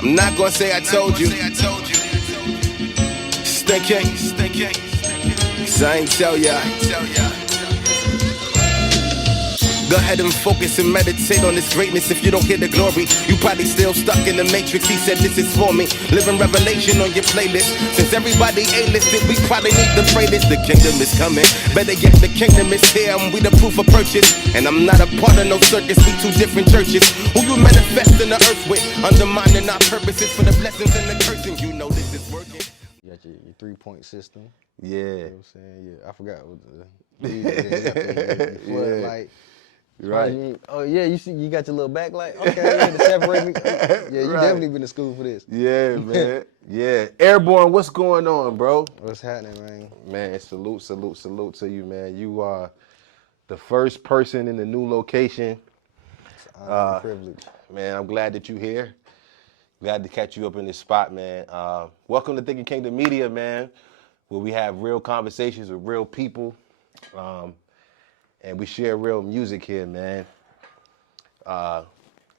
I'm not gonna say I told you. Stinking. Cause I ain't tell ya. Go ahead and focus and meditate on this greatness. If you don't hear the glory, you probably still stuck in the matrix. He said this is for me. Living revelation on your playlist. Since everybody A-listed, we probably need to pray this. The kingdom is coming. Better yet, the kingdom is here and we the proof of purchase. And I'm not a part of no circus. We two different churches. Who you manifest in the earth with? Undermining our purposes for the blessings and the cursing. You know this is working. You got your 3-point system. Yeah. You know what I'm saying? Yeah, I forgot what the floodlight. Right. Oh yeah, you see, you got your little backlight. Okay, yeah, to separate me. Yeah, you definitely been to school for this. Yeah, man. Yeah. Airborne, what's going on, bro? What's happening, man? Man, salute to you, man. You are the first person in the new location. It's an honor and a privilege. Man, I'm glad that you're here. Glad to catch you up in this spot, man. Welcome to Thinking Kingdom Media, man, where we have real conversations with real people. And we share real music here, man. I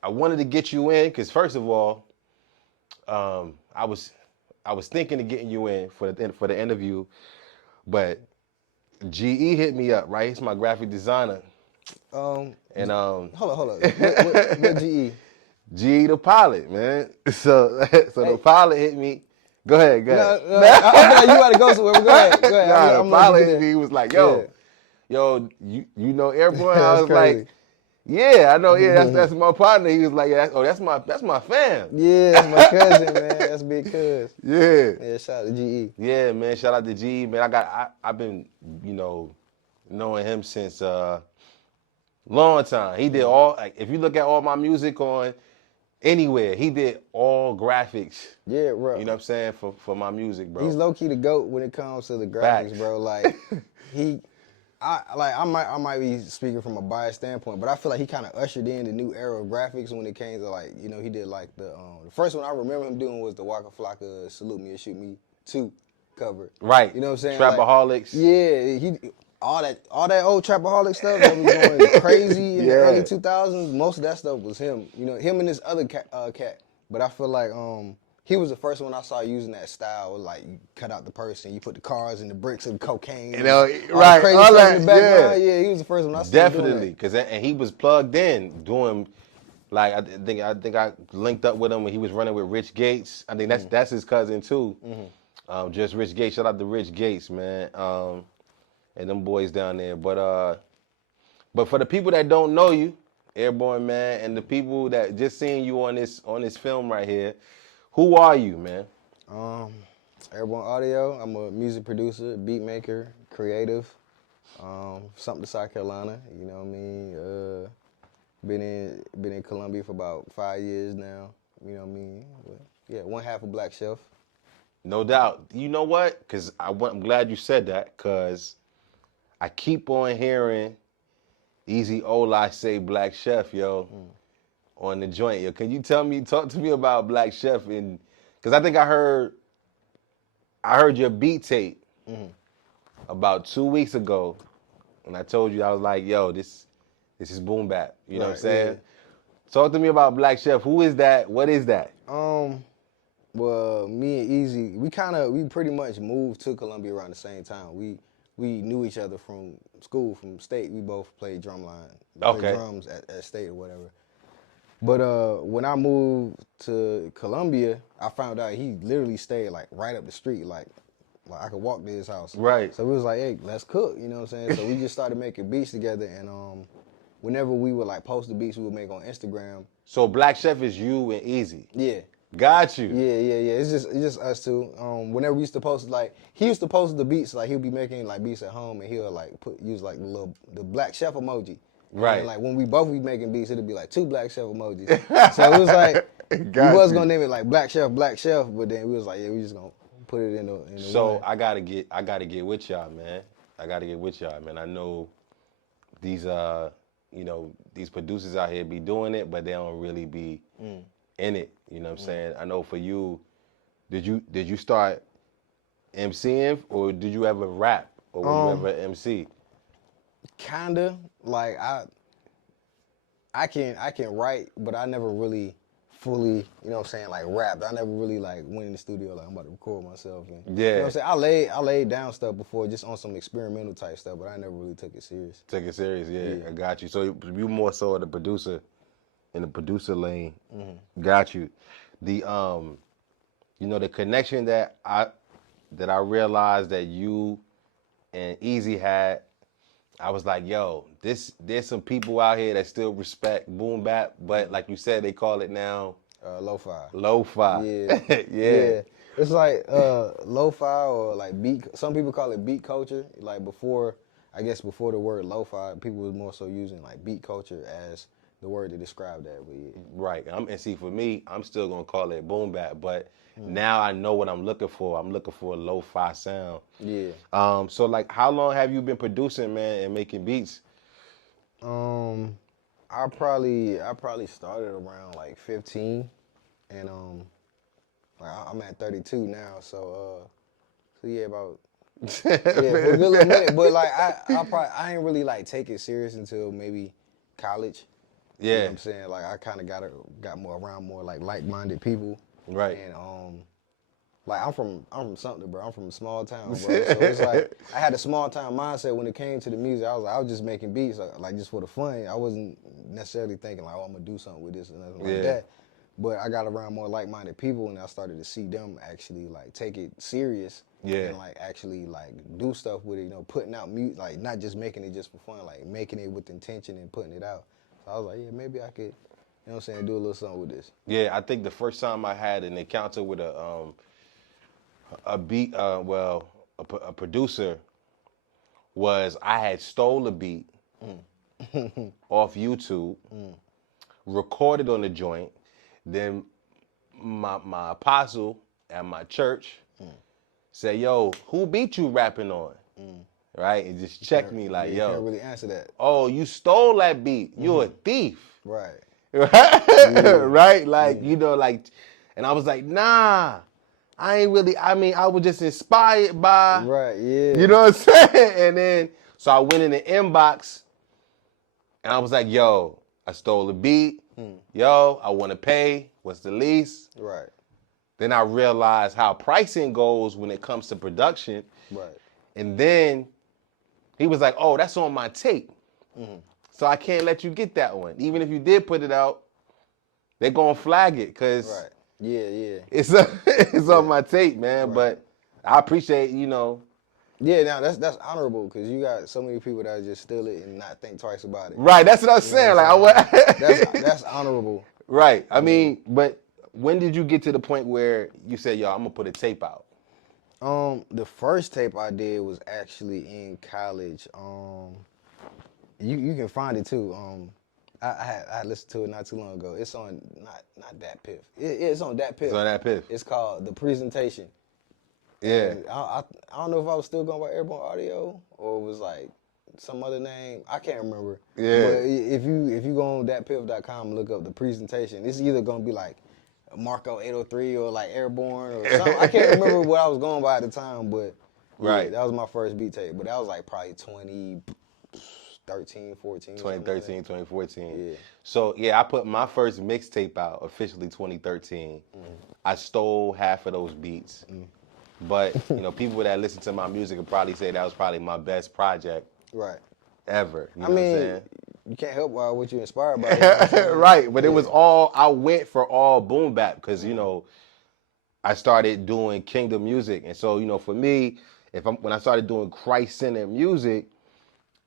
wanted to get you in because, first of all, I was thinking of getting you in for the interview, but GE hit me up, right? He's my graphic designer. Hold And on. What GE? GE the pilot, man. So the pilot hit me. Go ahead. No, I feel like you gotta go somewhere. Go ahead. Nah, the pilot hit me. He was like, yo, you know Airborne? I was crazy. like, yeah, I know. Yeah, that's my partner. He was like, yeah, that's my fam. Yeah, that's my cousin, man. That's big cuz. Yeah. Yeah, shout out to GE. Yeah, man. Shout out to GE, man. I've been, knowing him since long time. He did all, like, if you look at all my music on anywhere, he did all graphics. Yeah, bro. You know what I'm saying? For my music, bro. He's low key the GOAT when it comes to the graphics, Facts. bro. Like I might be speaking from a biased standpoint, but I feel like he kind of ushered in the new era of graphics when it came to, like, he did like the first one I remember him doing was the Waka Flocka Salute Me or Shoot Me 2 cover. Right. You know what I'm saying? Trapaholics. Like, yeah, all that old Trapaholic stuff that was going crazy in the early 2000s. Most of that stuff was him. Him and this other cat. But I feel like he was the first one I saw using that style. Like, you cut out the person, you put the cars and the bricks of cocaine. Right. Crazy All stuff that, in the background. Yeah, he was the first one I saw. Definitely, and he was plugged in doing, like, I think I linked up with him when he was running with Rich Gates. I think that's his cousin too. Mm-hmm. Just Rich Gates. Shout out to Rich Gates, man. And them boys down there. But for the people that don't know you, Airborne, man, and the people that just seeing you on this film right here, who are you, man? Airborne Audio. I'm a music producer, beat maker, creative. Sumter, South Carolina. You know what I mean? Been in Columbia for about 5 years now. You know what I mean? But, yeah, one half of Black Chef. No doubt. You know what? Because I'm glad you said that, because I keep on hearing Easy Ola say Black Chef, yo, on the joint. Yo, can you talk to me about Black Chef? Because I think I heard your beat tape about 2 weeks ago, and I told you, I was like, yo, this is boom bap. You know what I'm saying? Yeah. Talk to me about Black Chef. Who is that? What is that? Well, me and Easy, we pretty much moved to Columbia around the same time. We knew each other from school, from state. We both played drumline, played drums at state or whatever. But when I moved to Columbia, I found out he literally stayed like right up the street, like I could walk to his house. Right. So we was like, hey, let's cook. You know what I'm saying? So we just started making beats together, and whenever we would like post the beats we would make on Instagram. So Black Chef is you and Easy. Yeah. Got you. Yeah. It's just us two. Whenever we used to post, like, he used to post the beats, like he'll be making like beats at home, and he'll like use like the Black Chef emoji. Right. And like when we both be making beats, it'd be like 2 Black Chef emojis. So it was like we was gonna name it like Black Chef, but then we was like, yeah, we just gonna put it in the So one. I gotta get with y'all, man. I know these these producers out here be doing it, but they don't really be in it. You know what I'm saying? I know for you, did you start MCing, or did you ever rap, or were you ever MC? Kinda. Like I can write, but I never really fully, you know what I'm saying, like rapped. I never really like went in the studio like I'm about to record myself. And, Yeah. You know what I'm saying? I laid down stuff before just on some experimental type stuff, but I never really took it serious. Take it serious, yeah. I got you. So you more so the producer, in the producer lane. Got you. The the connection that I realized that you and Easy had, I was like, yo, there's some people out here that still respect boom bap, but like you said, they call it now Lo-fi. Lo-fi. Yeah. Yeah. It's like lo-fi or like beat. Some people call it beat culture. Like before the word lo-fi, people was more so using like beat culture as the word to describe that. But yeah. Right. And see, for me, I'm still gonna call it boom bap, but now I know what I'm looking for. I'm looking for a lo-fi sound. Yeah. So like, how long have you been producing, man, and making beats? I probably started around like 15, and like I'm at 32 now, so yeah, about for a good little minute. But like I ain't really like take it serious until maybe college. Yeah. You know what I'm saying? Like I kind of got more around more like-minded people. Right. And like I'm from Sumter, bro. I'm from a small town, bro. So it's like I had a small town mindset when it came to the music. I was just making beats like just for the fun. I wasn't necessarily thinking like, oh, I'm gonna do something with this and nothing like that. But I got around more like-minded people, and I started to see them actually like take it serious. Yeah. And like actually like do stuff with it. You know, putting out music, like not just making it just for fun, like making it with intention and putting it out. So I was like, yeah, maybe I could, you know what I'm saying, do a little something with this. Yeah, I think the first time I had an encounter with a beat, a producer, was I had stole a beat off YouTube, recorded on the joint, then my apostle at my church said, yo, who beat you rapping on? Right? And just checked me like, You yo. can't really answer that. Oh, you stole that beat. You a thief. Right. Right? Like, like, and I was like, nah, I was just inspired by, Right, yeah. you know what I'm saying? And then, so I went in the inbox and I was like, yo, I stole a beat. Yo, I want to pay. What's the lease? Right. Then I realized how pricing goes when it comes to production. Right. And then he was like, oh, that's on my tape. So I can't let you get that one. Even if you did put it out, they're going to flag it because Right. Yeah. it's on my tape, man. Right. But I appreciate, Yeah, now that's honorable because you got so many people that just steal it and not think twice about it. Right, that's what I was saying. That's honorable. Right. I mean, but when did you get to the point where you said, yo, I'm going to put a tape out? The first tape I did was actually in college. You can find it too. I listened to it not too long ago. It's on not Dat Piff. It's on Dat Piff. It's on Dat Piff. It's called The Presentation. Yeah. I don't know if I was still going by Airborne Audio or it was like some other name. I can't remember. Yeah. But if you go on datpiff.com and look up The Presentation, it's either gonna be like Marco 803 or like Airborne or something. I can't remember what I was going by at the time, but right. Yeah, that was my first beat tape. But that was like probably 2013, 14. 2013, 2014. Yeah. So, yeah, I put my first mixtape out officially 2013. I stole half of those beats. But, people that listen to my music would probably say that was probably my best project ever. You know what I'm saying? You can't help what you inspired by. It, right, but it was all, I went for all boom bap because, I started doing kingdom music. And so, for me, when I started doing Christ-centered music,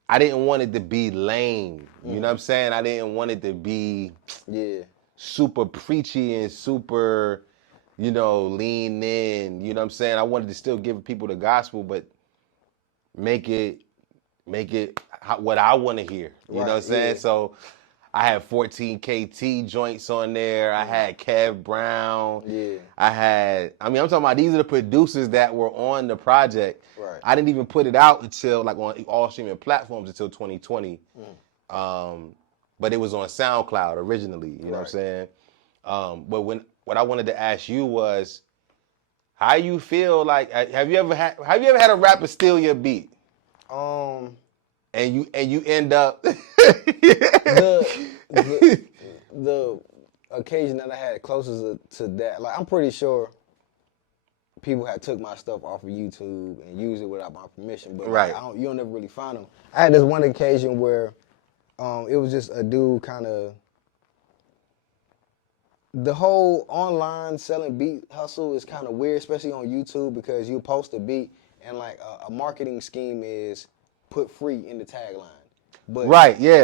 I didn't want it to be lame. You know what I'm saying? I didn't want it to be super preachy and super, lean in. You know what I'm saying? I wanted to still give people the gospel, but make it what I want to hear. You know what I'm saying? Yeah. So I had 14 KT joints on there. I had Kev Brown. Yeah. I'm talking about these are the producers that were on the project. Right. I didn't even put it out until like on all streaming platforms until 2020. But it was on SoundCloud originally, you know what I'm saying? But what I wanted to ask you was, how you feel like, have you ever had a rapper steal your beat? And you end up the occasion that I had closest to that, like I'm pretty sure people had took my stuff off of YouTube and used it without my permission, but like, you don't never really find them. I had this one occasion where it was just a dude kind of, the whole online selling beat hustle is kind of weird, especially on YouTube, because you post a beat and like a marketing scheme is put free in the tagline. But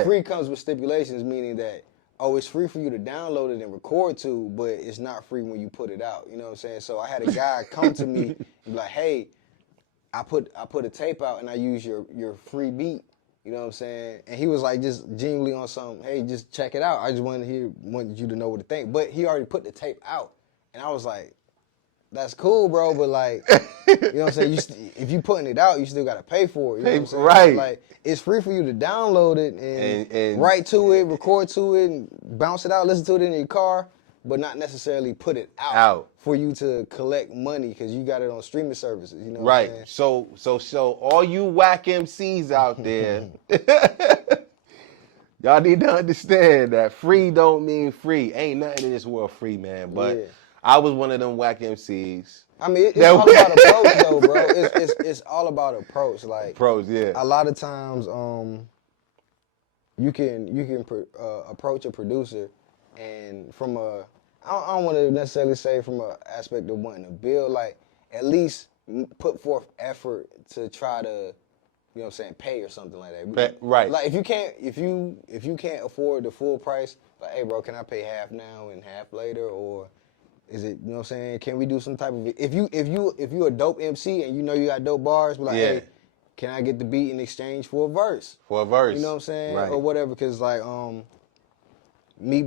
free comes with stipulations, meaning that, oh, it's free for you to download it and record to, but it's not free when you put it out. You know what I'm saying? So I had a guy come to me and be like, hey, I put a tape out and I use your free beat. You know what I'm saying? And he was like just genuinely on some, hey, just check it out. I just wanted you to know what to think. But he already put the tape out. And I was like, that's cool, bro, but like, you know what I'm saying? If you putting it out, you still got to pay for it. You know what I'm saying? Right. Like, it's free for you to download it and write to it, record to it, and bounce it out, listen to it in your car, but not necessarily put it out. For you to collect money because you got it on streaming services. You know what I'm saying? So all you whack MCs out there, y'all need to understand that free don't mean free. Ain't nothing in this world free, man. But I was one of them whack MCs. I mean, it's all about approach, though, bro. It's all about approach. Like, a lot of times, you can approach a producer, and from I don't want to necessarily say from an aspect of wanting to build, like, at least put forth effort to try to, you know what I'm saying, pay or something like that. Right. Like, if you can't afford the full price, like, hey, bro, can I pay half now and half later, or is it, you know what I'm saying, can we do some type of, if you a dope MC and you know you got dope bars, be like, hey, can I get the beat in exchange for a verse? For a verse. You know what I'm saying? Right. Or whatever, because like, me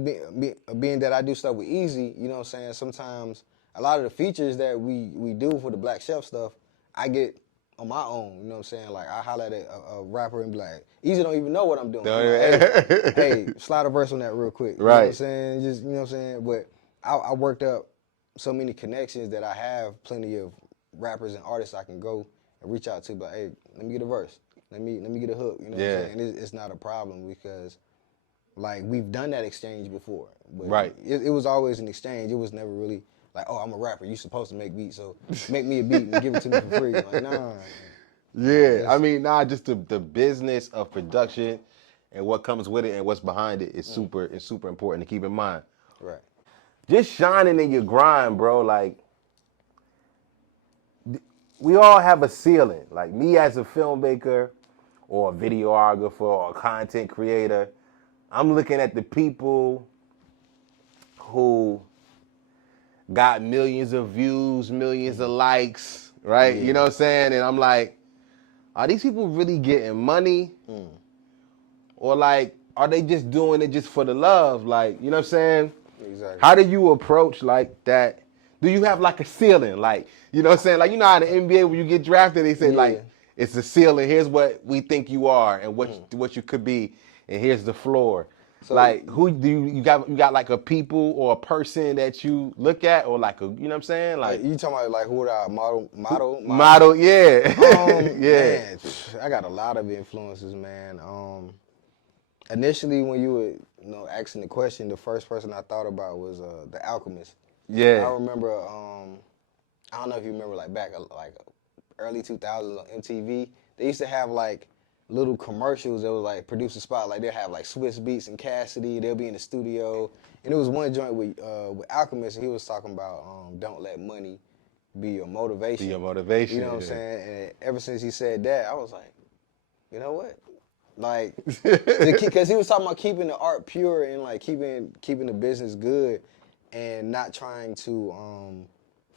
being that I do stuff with Easy, you know what I'm saying, sometimes a lot of the features that we do for the Black Chef stuff, I get on my own, you know what I'm saying? Like, I holler at a rapper and be like, Easy don't even know what I'm doing. Like, hey, slide a verse on that real quick. You know what I'm saying? Just, you know what I'm saying? But I worked up so many connections that I have plenty of rappers and artists I can go and reach out to, but hey, let me get a verse. Let me get a hook. You know what I'm saying? And it's not a problem because, like, we've done that exchange before. But it was always an exchange. It was never really like, oh, I'm a rapper. You're supposed to make beats, so make me a beat and give it to me for free. Like, nah. Yeah, I mean, just the business of production and what comes with it and what's behind it is super important to keep in mind. Right. Just shining in your grind, bro. Like, we all have a ceiling. Like, me as a filmmaker or a videographer or a content creator, I'm looking at the people who got millions of views, millions of likes, right? You know what I'm saying? And I'm like, are these people really getting money? Or like, are they just doing it just for the love? Like, you know what I'm saying? Exactly. How do you approach like that? Do you have like a ceiling? Like, you know what I'm saying? Like, you know how the NBA, when you get drafted, they say like, it's a ceiling. Here's what we think you are and what you could be. And here's the floor. So, like, who do you got like a people or a person that you look at, or like a, you know what I'm saying? Like, you talking about like who would I model? Yeah. Man, I got a lot of influences, man. Initially when you were, asking the question, the first person I thought about was The Alchemist. Yeah. I remember, I don't know if you remember, like back like early 2000s on MTV, they used to have like little commercials that was like producer spot. Like they'll have like Swiss Beats and Cassidy. They'll be in the studio, and it was one joint with Alchemist, and he was talking about don't let money be your motivation. Be your motivation. You know what I'm saying? And ever since he said that, I was like, you know what? Like, because he was talking about keeping the art pure and like keeping the business good, and not trying to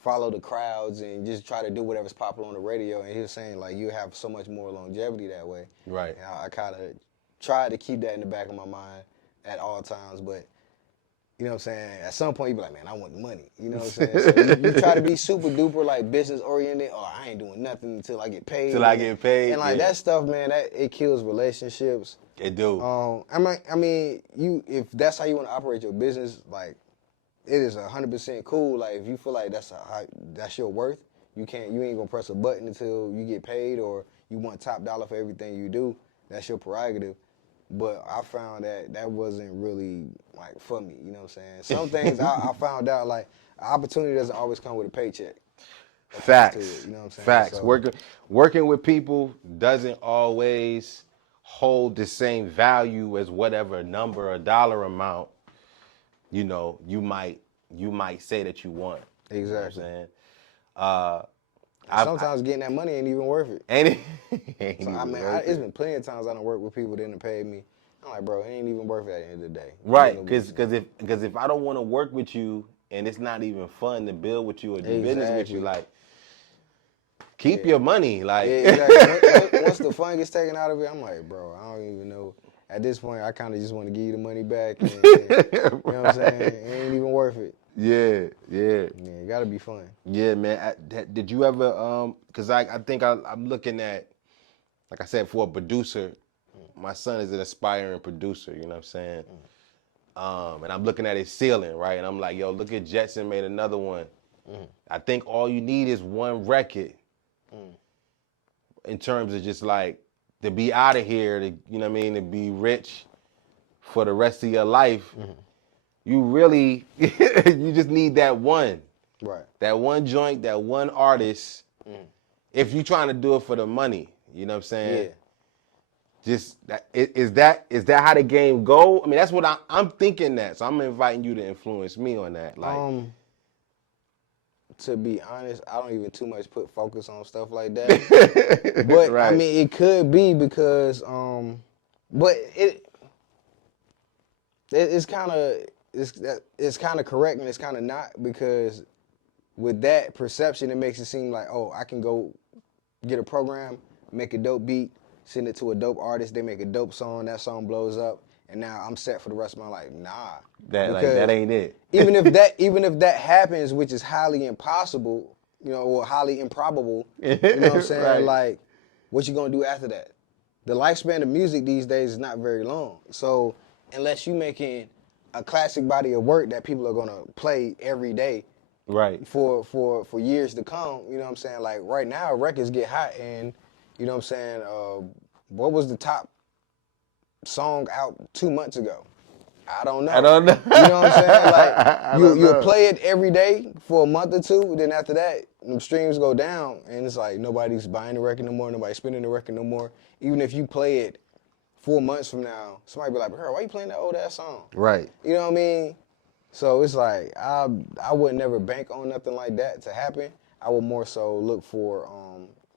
follow the crowds and just try to do whatever's popular on the radio. And he was saying, like, you have so much more longevity that way. Right. And I kind of tried to keep that in the back of my mind at all times. But, you know what I'm saying, at some point you be like, man, I want the money. You know what I'm saying? So you try to be super duper, like, business oriented. Oh, I ain't doing nothing until I get paid. Till I get paid. And, like, that stuff, man, it kills relationships. It do. I mean, if that's how you want to operate your business, like, it is 100% cool. Like, if you feel like that's your worth, you ain't gonna press a button until you get paid, or you want top dollar for everything you do. That's your prerogative. But I found that wasn't really like for me, you know what I'm saying? Some things I found out like opportunity doesn't always come with a paycheck attached to it, Facts. you know what I'm saying? Facts. So Working with people doesn't always hold the same value as whatever number or dollar amount, you might say that you want. exactly. You know what I'm saying? Uh Sometimes getting that money ain't even worth it. ain't it? So I mean, it's been plenty of times I done worked with people that done paid me. I'm like, bro, it ain't even worth it at the end of the day. Right, because if I don't want to work with you and it's not even fun to build with you or do business with you, like keep your money, like exactly. Once the fun gets taken out of it, I'm like, bro, I don't even know. At this point, I kind of just want to give you the money back. And, you know what I'm saying? It ain't even worth it. Yeah, it gotta be fun. Yeah, man. Did you ever? Because I think I'm looking at, like I said, for a producer. My son is an aspiring producer. You know what I'm saying? And I'm looking at his ceiling, right? And I'm like, yo, look at Jetson made another one. I think all you need is one record. In terms of just like to be out of here, to, you know what I mean, to be rich for the rest of your life. You really, you just need that one. Right. That one joint, that one artist. If you're trying to do it for the money, you know what I'm saying? Yeah. Just is that how the game go? I mean, that's what I'm thinking that. So I'm inviting you to influence me on that. Like, to be honest, I don't even too much put focus on stuff like that. But right. I mean, it could be because, but it's kind of correct and it's kind of not, because with that perception, it makes it seem like, oh, I can go get a program, make a dope beat, send it to a dope artist, they make a dope song, that song blows up, and now I'm set for the rest of my life. Nah, that ain't it. even if that happens, which is highly impossible, or highly improbable, you know what I'm saying? Right. Like, what you gonna do after that? The lifespan of music these days is not very long. So unless you making a classic body of work that people are gonna play every day, right, for years to come, you know what I'm saying? Like right now, records get hot, and you know what I'm saying? What was the top song out 2 months ago? I don't know. I don't know. You know what I'm saying? Like you'll know. play it every day for a month or two, then after that, the streams go down, and it's like nobody's buying the record no more, nobody's spinning the record no more. Even if you play it 4 months from now, somebody be like, "Bro, why you playing that old ass song?" Right. You know what I mean? So it's like I would never bank on nothing like that to happen. I would more so look for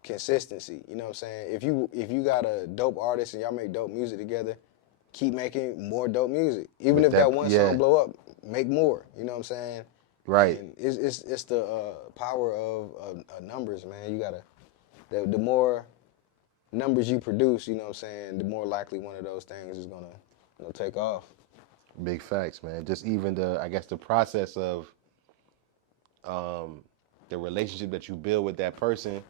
consistency. You know what I'm saying? If you got a dope artist and y'all make dope music together, keep making more dope music. Even if that one song blow up, make more. You know what I'm saying? Right. And it's the power of numbers, man. You gotta the more numbers you produce, you know what I'm saying, the more likely one of those things is gonna take off. Big facts, man. Just even the process of the relationship that you build with that person,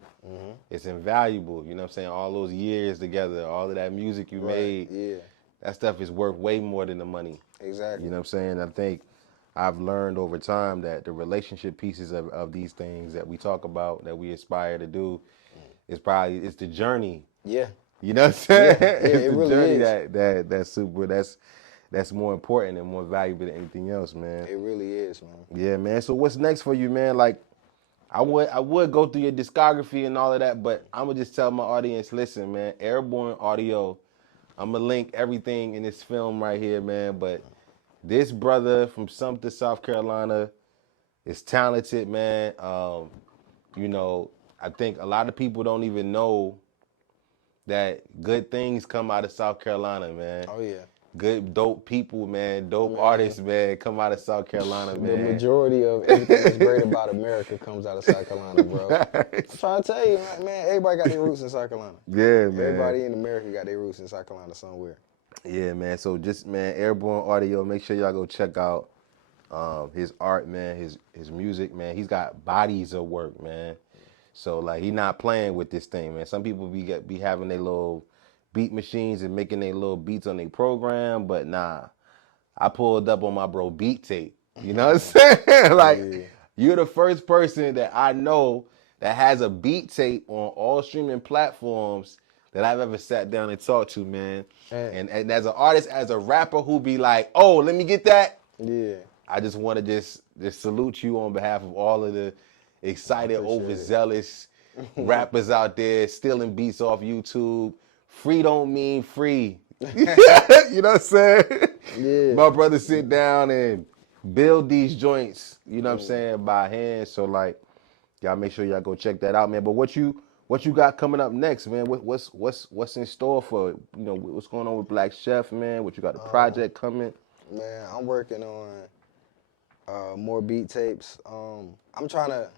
it's invaluable. You know what I'm saying? All those years together, all of that music you made, that stuff is worth way more than the money. Exactly. You know what I'm saying? I think I've learned over time that the relationship pieces of these things that we talk about, that we aspire to do, it's the journey. Yeah. You know what I'm saying? Yeah, it's it the really journey is. that's super, that's more important and more valuable than anything else, man. It really is, man. Yeah, man. So what's next for you, man? Like, I would go through your discography and all of that, but I'm gonna just tell my audience, listen, man, Airborne Audio, I'm gonna link everything in this film right here, man. But this brother from Sumter, South Carolina, is talented, man. I think a lot of people don't even know that good things come out of South Carolina, man. Oh yeah. Good, dope people, man. Dope artists, man, come out of South Carolina, man. The majority of everything that's great about America comes out of South Carolina, bro. I'm trying to tell you, man, everybody got their roots in South Carolina. Yeah, man. Everybody in America got their roots in South Carolina somewhere. Yeah, man. So just, man, Airborne Audio, make sure y'all go check out his art, man, his music, man. He's got bodies of work, man. So, like, he not playing with this thing, man. Some people be having their little beat machines and making their little beats on their program, but nah. I pulled up on my bro beat tape. You know what I'm saying? Like, you're the first person that I know that has a beat tape on all streaming platforms that I've ever sat down and talked to, man. And as an artist, as a rapper who be like, oh, let me get that. Yeah. I just want to just salute you on behalf of all of the excited, overzealous rappers out there stealing beats off YouTube. Free don't mean free. You know what I'm saying? Yeah. My brother sit down and build these joints, you know what I'm saying, by hand. So like, y'all make sure y'all go check that out, man. But what you got coming up next, man? What's in store for, you know, what's going on with Black Chef, man? What you got, a project coming? Man, I'm working on more beat tapes. I'm trying to,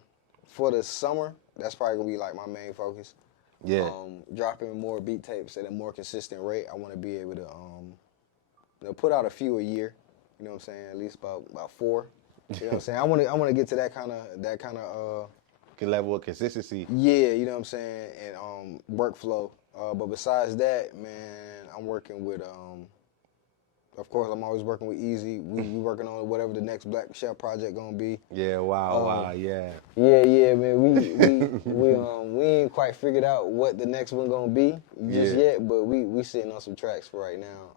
for the summer, that's probably gonna be like my main focus. Yeah. Dropping more beat tapes at a more consistent rate. I want to be able to you know, put out a few a year. You know what I'm saying? At least about 4. You know what I'm saying? I want to get to that kind of level of consistency. Yeah, you know what I'm saying, and workflow. But besides that, man, I'm working with of course, I'm always working with Easy. We working on whatever the next Black Chef project gonna be. Yeah, wow, yeah. Yeah, man. We ain't quite figured out what the next one gonna be just yet, but we sitting on some tracks for right now.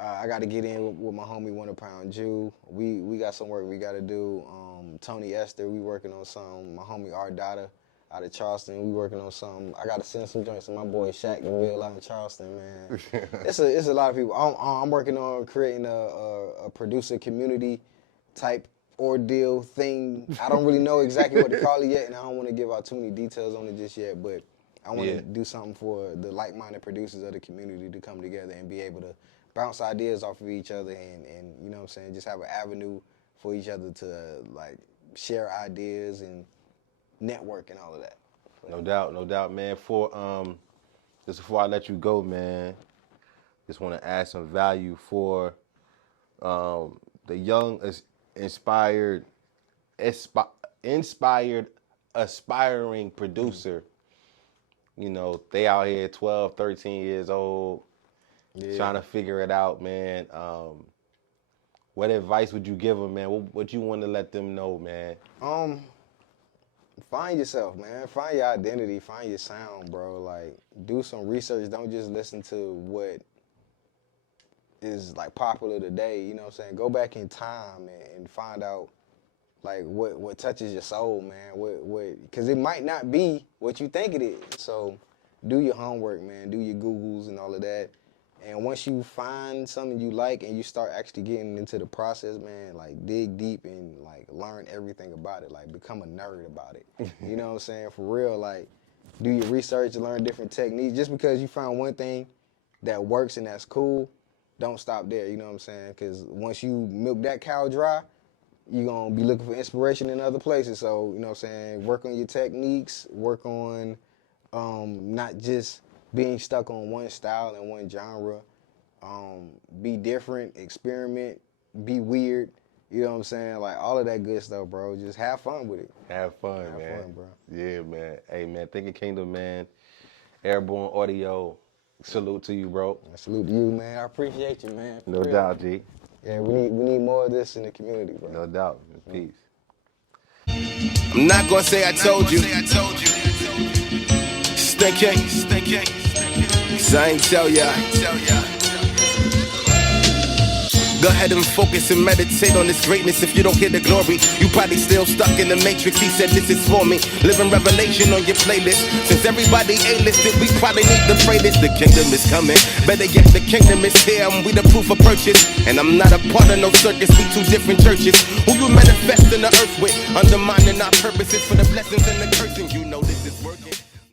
I got to get in with my homie 1 Pound Jew. We got some work we got to do. Tony Esther, we working on something. My homie R Dada out of Charleston, we working on something. I got to send some joints to my boy Shaq the Will out in Charleston, man. It's a lot of people. I'm working on creating a producer community type ordeal thing. I don't really know exactly what to call it yet, and I don't want to give out too many details on it just yet, but I want to do something for the like-minded producers of the community to come together and be able to bounce ideas off of each other and you know what I'm saying, just have an avenue for each other to like share ideas and network and all of that. No doubt, man. Just before I let you go, man, just want to add some value for the young, inspired, aspiring producer. You know, they out here 12, 13 years old, trying to figure it out, man. What advice would you give them, man? What you want to let them know, man? Find yourself, man. Find your identity. Find your sound, bro. Like, do some research. Don't just listen to what is, like, popular today. You know what I'm saying? Go back in time and find out, like, what touches your soul, man. Because it might not be what you think it is. So do your homework, man. Do your Googles and all of that. And once you find something you like and you start actually getting into the process, man, like dig deep and like learn everything about it. Like become a nerd about it. You know what I'm saying? For real, like do your research and learn different techniques. Just because you found one thing that works and that's cool, don't stop there. You know what I'm saying? Because once you milk that cow dry, you're going to be looking for inspiration in other places. So, you know what I'm saying? Work on your techniques. Work on not just being stuck on one style and one genre. Be different, experiment, be weird. You know what I'm saying? Like all of that good stuff, bro. Just have fun with it. Have fun, man. Have fun, bro. Yeah, man. Hey, man. Thinking Kingdom, man. Airborne Audio. Salute to you, bro. Salute to you, man. I appreciate you, man. No doubt, G. Yeah, we need more of this in the community, bro. No doubt. Peace. I'm not gonna say I told you. Stinking. 'Cause I ain't tell ya. Go ahead and focus and meditate on this greatness. If you don't get the glory, you probably still stuck in the matrix. He said this is for me. Living revelation on your playlist. Since everybody A-listed, we probably need to pray this. The kingdom is coming. Better yet, the kingdom is here and we the proof of purchase. And I'm not a part of no circus, we two different churches. Who you manifest in the earth with? Undermining our purposes for the blessings and the cursing. You know this is working.